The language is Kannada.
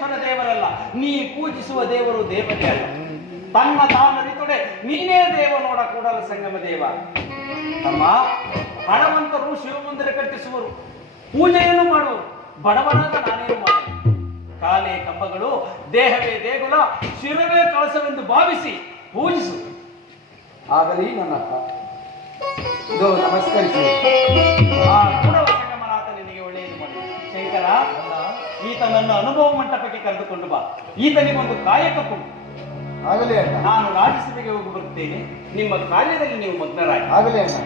ಪರಮೇಶ್ವರ ದೇವರಲ್ಲ, ನೀ ಪೂಜಿಸುವ ದೇವರು ದೇವತೆ ಅಲ್ಲ. ತನ್ನ ತಾನರಿತೊಡೆ ನೀನೇ ದೇವ ನೋಡ ಕೂಡಲ ಸಂಗಮ ದೇವ. ತಮ್ಮ ಹಣವಂತರು ಶಿವಮಂದಿರ ಕಟ್ಟಿಸುವರು, ಪೂಜೆಯನ್ನು ಮಾಡುವರು, ಬಡವನಾದ ನಾನೇನು ಮಾಡಿ ಕಾಲೇ ಕಂಬಗಳು, ದೇಹವೇ ದೇಗುಲ, ಶಿರವೇ ಕಳಸವೆಂದು ಭಾವಿಸಿ ಪೂಜಿಸು. ಆಗಲಿ ನನ್ನ ಇದು ನಮಸ್ಕರಿಸಿ. ಆ ಕೂಡಲ ಸಂಗಮನಾಥ ನಿನಗೆ ಒಳ್ಳೆಯದು ಮಾಡಿ. ಶಂಕರ, ಈತ ನನ್ನ ಅನುಭವ ಮಂಟಪಕ್ಕೆ ಕರೆದುಕೊಂಡು ಬಾ. ಈತನಿಗೊಂದು ಕಾಯಕ ಕೊಡು. ಆಗಲಿ ಅಣ್ಣ. ನಾನು ರಾಜ್ಯಸಭೆಗೆ ಹೋಗಿ ಬರುತ್ತೇನೆ, ನಿಮ್ಮ ಕಾರ್ಯದಲ್ಲಿ ನೀವು ಮಗ್ನರಾಗಿ. ಆಗಲಿ ಅಣ್ಣ.